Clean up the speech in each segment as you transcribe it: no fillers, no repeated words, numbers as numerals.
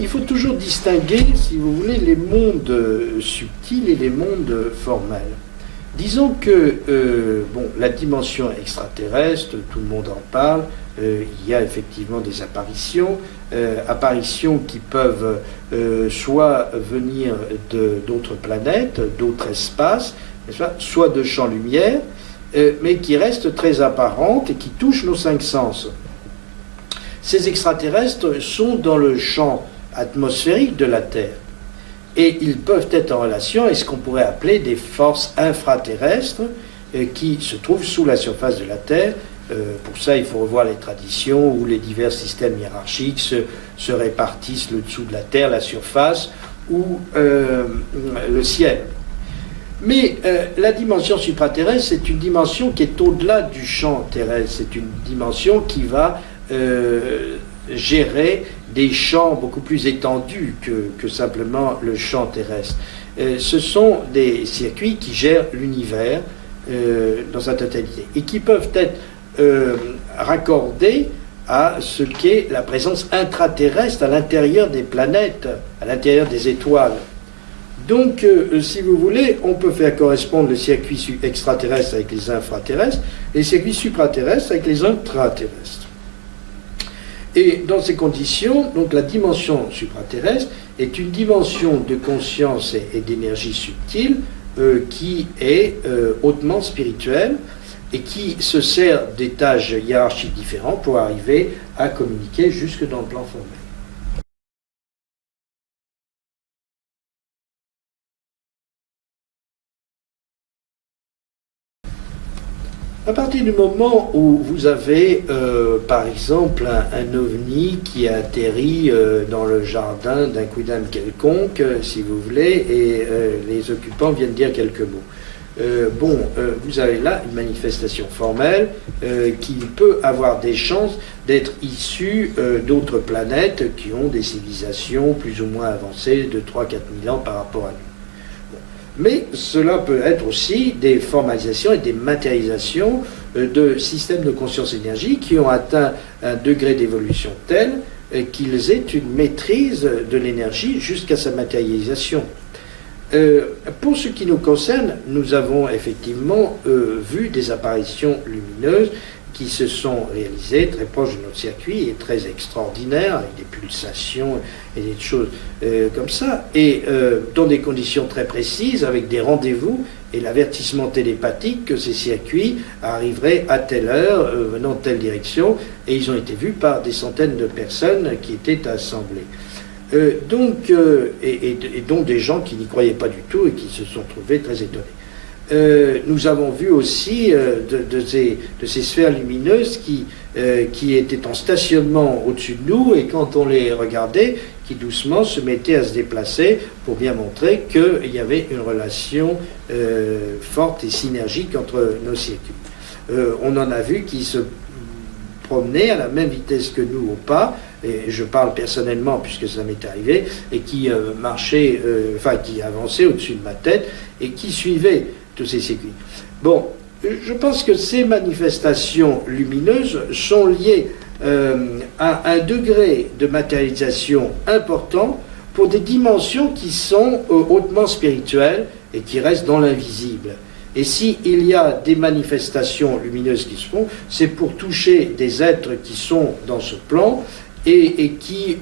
il faut toujours distinguer, si vous voulez, les mondes subtils et les mondes formels. Disons que la dimension extraterrestre, tout le monde en parle, il y a effectivement des apparitions, apparitions qui peuvent soit venir d'autres planètes, d'autres espaces, soit de champs-lumière, mais qui restent très apparentes et qui touchent nos cinq sens. Ces extraterrestres sont dans le champ atmosphérique de la Terre. Et ils peuvent être en relation avec ce qu'on pourrait appeler des forces infraterrestres qui se trouvent sous la surface de la Terre. Pour ça, il faut revoir les traditions où les divers systèmes hiérarchiques se répartissent le dessous de la Terre, la surface ou le ciel. Mais la dimension supraterrestre, c'est une dimension qui est au-delà du champ terrestre. C'est une dimension qui va gérer des champs beaucoup plus étendus que simplement le champ terrestre. Ce sont des circuits qui gèrent l'univers dans sa totalité et qui peuvent être raccordés à ce qu'est la présence intraterrestre à l'intérieur des planètes, à l'intérieur des étoiles. Donc, si vous voulez, on peut faire correspondre le circuit extraterrestre avec les infraterrestres et les circuits supraterrestres avec les intraterrestres. Et dans ces conditions, donc la dimension supraterrestre est une dimension de conscience et d'énergie subtile qui est hautement spirituelle et qui se sert d'étages hiérarchiques différents pour arriver à communiquer jusque dans le plan formel. À partir du moment où vous avez, par exemple, un ovni qui a atterri dans le jardin d'un quidam quelconque, si vous voulez, et les occupants viennent dire quelques mots. Vous avez là une manifestation formelle qui peut avoir des chances d'être issue d'autres planètes qui ont des civilisations plus ou moins avancées de 3-4 000 ans par rapport à nous. Mais cela peut être aussi des formalisations et des matérialisations de systèmes de conscience-énergie qui ont atteint un degré d'évolution tel qu'ils aient une maîtrise de l'énergie jusqu'à sa matérialisation. Pour ce qui nous concerne, nous avons effectivement vu des apparitions lumineuses qui se sont réalisées très proches de notre circuit et très extraordinaires, avec des pulsations et des choses comme ça, et dans des conditions très précises, avec des rendez-vous et l'avertissement télépathique que ces circuits arriveraient à telle heure, venant de telle direction, et ils ont été vus par des centaines de personnes qui étaient assemblées. Donc des gens qui n'y croyaient pas du tout et qui se sont trouvés très étonnés. Nous avons vu aussi de ces sphères lumineuses qui étaient en stationnement au-dessus de nous et quand on les regardait, qui doucement se mettaient à se déplacer pour bien montrer qu'il y avait une relation forte et synergique entre nos circuits. On en a vu qui se promenaient à la même vitesse que nous au pas, et je parle personnellement puisque ça m'est arrivé, et qui marchaient, qui avançaient au-dessus de ma tête et qui suivaient tous ces circuits. Bon, je pense que ces manifestations lumineuses sont liées à un degré de matérialisation important pour des dimensions qui sont hautement spirituelles et qui restent dans l'invisible. Et s'il y a des manifestations lumineuses qui se font, c'est pour toucher des êtres qui sont dans ce plan et qui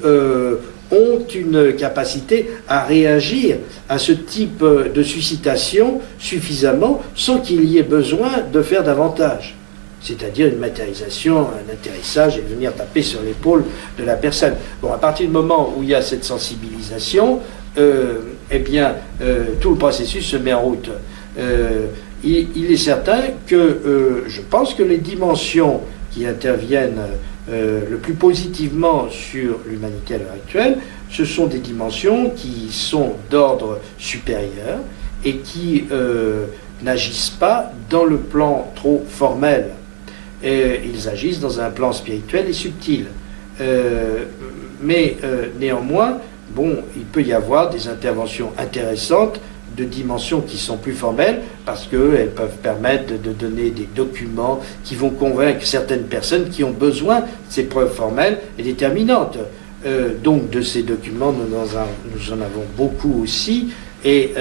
ont une capacité à réagir à ce type de suscitation suffisamment sans qu'il y ait besoin de faire davantage. C'est-à-dire une matérialisation, un atterrissage et venir taper sur l'épaule de la personne. Bon, à partir du moment où il y a cette sensibilisation, tout le processus se met en route. Il est certain que je pense que les dimensions qui interviennent le plus positivement sur l'humanité à l'heure actuelle, ce sont des dimensions qui sont d'ordre supérieur et qui n'agissent pas dans le plan trop formel. Ils agissent dans un plan spirituel et subtil. Néanmoins, il peut y avoir des interventions intéressantes de dimensions qui sont plus formelles parce qu'elles peuvent permettre de donner des documents qui vont convaincre certaines personnes qui ont besoin de ces preuves formelles et déterminantes. Donc de ces documents, nous en avons beaucoup aussi. Et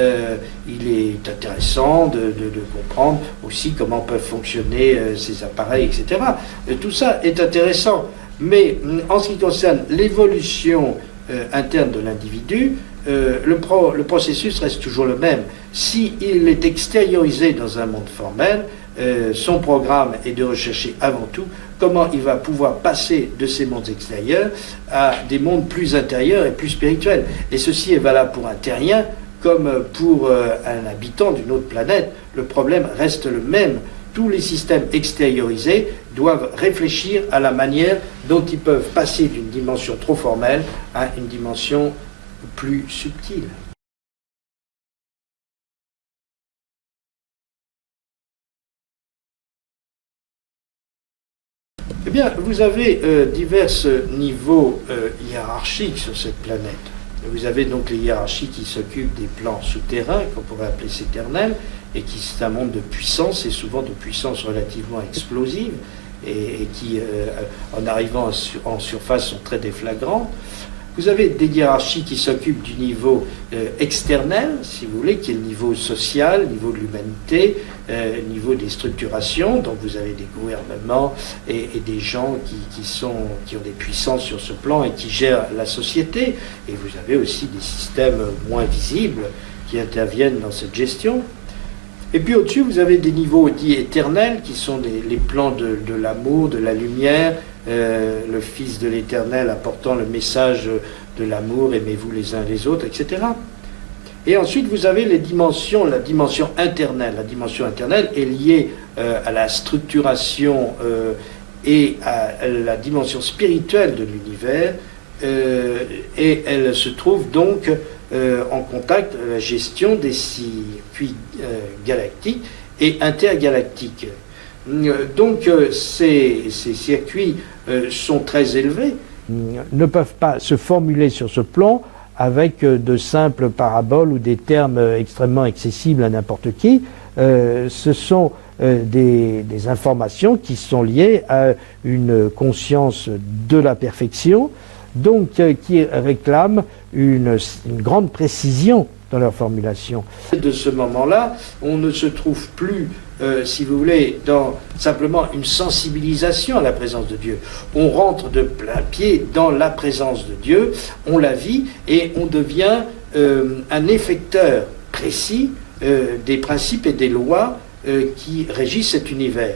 il est intéressant de comprendre aussi comment peuvent fonctionner ces appareils, etc. Tout ça est intéressant. Mais en ce qui concerne l'évolution interne de l'individu, le processus reste toujours le même. S'il est extériorisé dans un monde formel, son programme est de rechercher avant tout comment il va pouvoir passer de ces mondes extérieurs à des mondes plus intérieurs et plus spirituels. Et ceci est valable pour un terrien comme pour un habitant d'une autre planète. Le problème reste le même. Tous les systèmes extériorisés doivent réfléchir à la manière dont ils peuvent passer d'une dimension trop formelle à une dimension plus subtile. Eh bien, vous avez divers niveaux hiérarchiques sur cette planète. Vous avez donc les hiérarchies qui s'occupent des plans souterrains, qu'on pourrait appeler éternels, et qui c'est un monde de puissance, et souvent de puissance relativement explosive, et qui, en arrivant en surface, sont très déflagrantes. Vous avez des hiérarchies qui s'occupent du niveau externel, si vous voulez, qui est le niveau social, le niveau de l'humanité, le niveau des structurations. Donc vous avez des gouvernements et des gens qui ont des puissances sur ce plan et qui gèrent la société. Et vous avez aussi des systèmes moins visibles qui interviennent dans cette gestion. Et puis au-dessus, vous avez des niveaux dits éternels, qui sont les plans de l'amour, de la lumière, le Fils de l'Éternel apportant le message de l'amour, aimez-vous les uns les autres, etc. Et ensuite, vous avez les dimensions, la dimension internelle. La dimension internelle est liée à la structuration et à la dimension spirituelle de l'univers, et elle se trouve donc en contact de la gestion des circuits galactiques et intergalactiques. Donc ces circuits sont très élevés. Ne peuvent pas se formuler sur ce plan avec de simples paraboles ou des termes extrêmement accessibles à n'importe qui. Ce sont des informations qui sont liées à une conscience de la perfection, donc qui réclament une grande précision dans leur formulation. De ce moment-là, on ne se trouve plus, si vous voulez, dans simplement une sensibilisation à la présence de Dieu. On rentre de plein pied dans la présence de Dieu, on la vit et on devient un effecteur précis des principes et des lois qui régissent cet univers.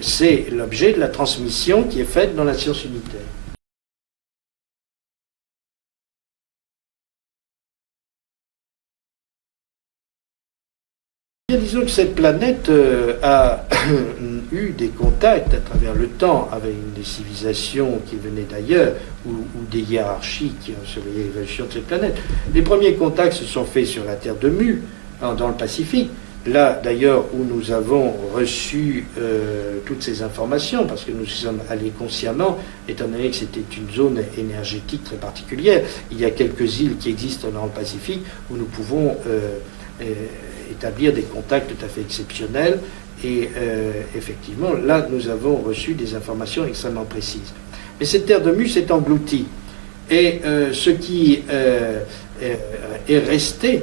C'est l'objet de la transmission qui est faite dans la science unitaire. Disons que cette planète a eu des contacts à travers le temps avec des civilisations qui venaient d'ailleurs ou des hiérarchies qui ont surveillé l'évolution de cette planète. Les premiers contacts se sont faits sur la Terre de Mu, dans le Pacifique. Là, d'ailleurs, où nous avons reçu toutes ces informations, parce que nous sommes allés consciemment, étant donné que c'était une zone énergétique très particulière. Il y a quelques îles qui existent dans le Pacifique où nous pouvons établir des contacts tout à fait exceptionnels. Et effectivement, là, nous avons reçu des informations extrêmement précises. Mais cette terre de Mu s'est engloutie. Et ce qui est resté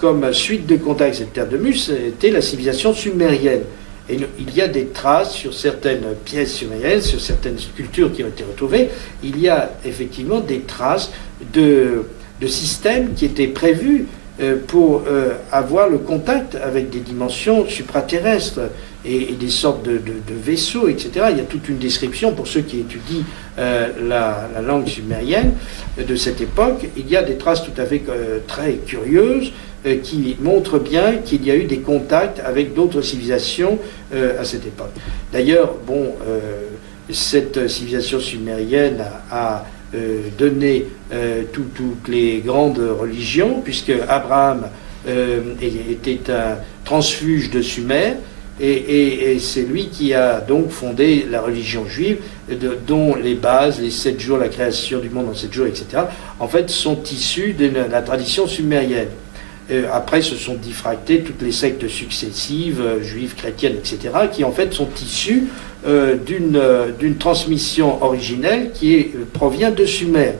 comme suite de contacts avec cette terre de Mu, c'était la civilisation sumérienne. Et il y a des traces sur certaines pièces sumériennes, sur certaines sculptures qui ont été retrouvées. Il y a effectivement des traces de systèmes qui étaient prévus pour avoir le contact avec des dimensions supraterrestres et des sortes de vaisseaux, etc. Il y a toute une description pour ceux qui étudient la langue sumérienne de cette époque. Il y a des traces tout à fait très curieuses qui montrent bien qu'il y a eu des contacts avec d'autres civilisations à cette époque. D'ailleurs, cette civilisation sumérienne a donné toutes les grandes religions, puisque Abraham était un transfuge de Sumer, et c'est lui qui a donc fondé la religion juive, dont les bases, les 7 jours, la création du monde en 7 jours, etc., en fait, sont issus de la tradition sumérienne. Après, se sont diffractées toutes les sectes successives, juives, chrétiennes, etc., qui en fait sont issues d'une transmission originelle qui provient de Sumer.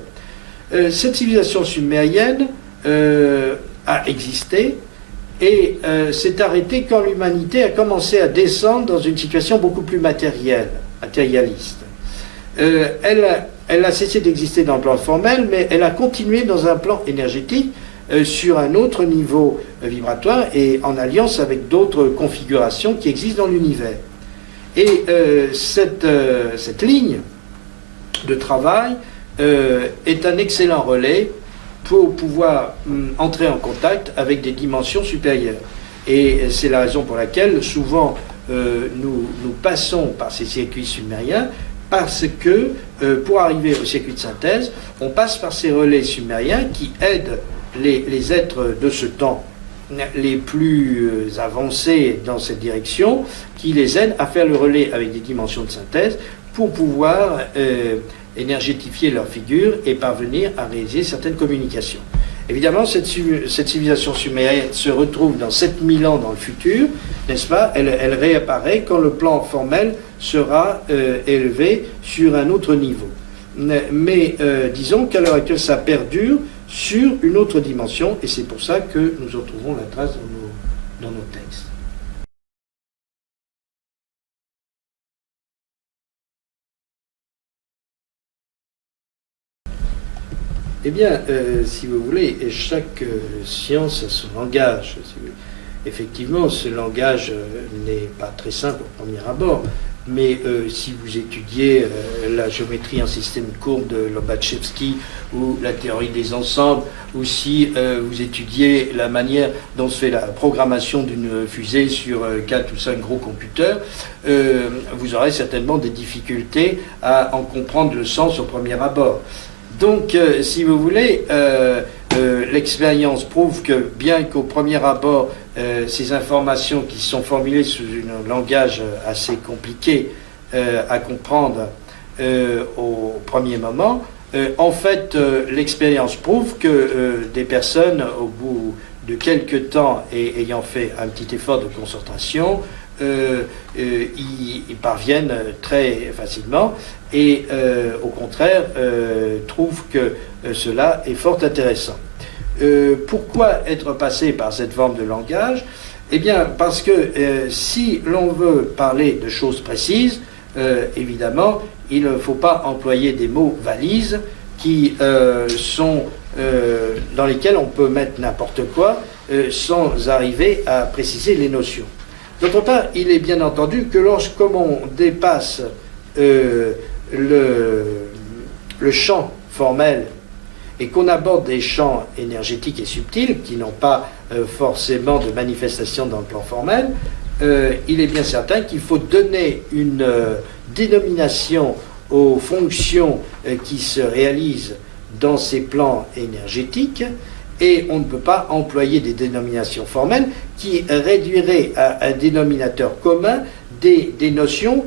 Cette civilisation sumérienne a existé et s'est arrêtée quand l'humanité a commencé à descendre dans une situation beaucoup plus matérialiste. Elle a cessé d'exister dans le plan formel, mais elle a continué dans un plan énergétique sur un autre niveau vibratoire et en alliance avec d'autres configurations qui existent dans l'univers. Et cette ligne de travail est un excellent relais pour pouvoir entrer en contact avec des dimensions supérieures. Et c'est la raison pour laquelle souvent nous passons par ces circuits sumériens, parce que pour arriver au circuit de synthèse, on passe par ces relais sumériens qui aident les êtres de ce temps les plus avancés dans cette direction, qui les aident à faire le relais avec des dimensions de synthèse pour pouvoir énergétifier leur figure et parvenir à réaliser certaines communications. Évidemment, cette civilisation sumérienne se retrouve dans 7000 ans dans le futur, n'est-ce pas? Elle réapparaît quand le plan formel sera élevé sur un autre niveau. Mais disons qu'à l'heure actuelle, ça perdure sur une autre dimension, et c'est pour ça que nous retrouvons la trace dans nos textes. Eh bien, si vous voulez, chaque science a son langage. Effectivement, ce langage n'est pas très simple au premier abord, mais si vous étudiez la géométrie en système de courbes de Lobachevsky ou la théorie des ensembles, ou si vous étudiez la manière dont se fait la programmation d'une fusée sur 4 ou 5 gros computers, vous aurez certainement des difficultés à en comprendre le sens au premier abord. Donc, si vous voulez, l'expérience prouve que bien qu'au premier abord, ces informations qui sont formulées sous un langage assez compliqué à comprendre au premier moment, en fait, l'expérience prouve que des personnes, au bout de quelques temps et ayant fait un petit effort de concentration, ils parviennent très facilement et au contraire trouvent que cela est fort intéressant. Pourquoi être passé par cette forme de langage? Eh bien parce que si l'on veut parler de choses précises, évidemment il ne faut pas employer des mots valises qui sont dans lesquels on peut mettre n'importe quoi sans arriver à préciser les notions. D'autre part, il est bien entendu que comme on dépasse le champ formel et qu'on aborde des champs énergétiques et subtils qui n'ont pas forcément de manifestation dans le plan formel, il est bien certain qu'il faut donner une dénomination aux fonctions qui se réalisent dans ces plans énergétiques, et on ne peut pas employer des dénominations formelles qui réduiraient à un dénominateur commun des notions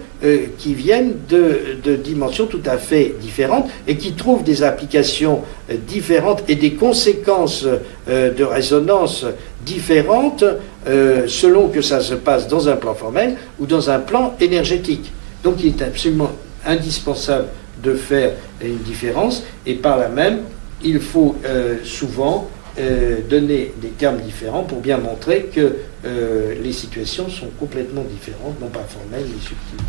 qui viennent de dimensions tout à fait différentes et qui trouvent des applications différentes et des conséquences de résonance différentes selon que ça se passe dans un plan formel ou dans un plan énergétique. Donc il est absolument indispensable de faire une différence, et par là même, il faut souvent donner des termes différents pour bien montrer que les situations sont complètement différentes, non pas formelles mais subtiles.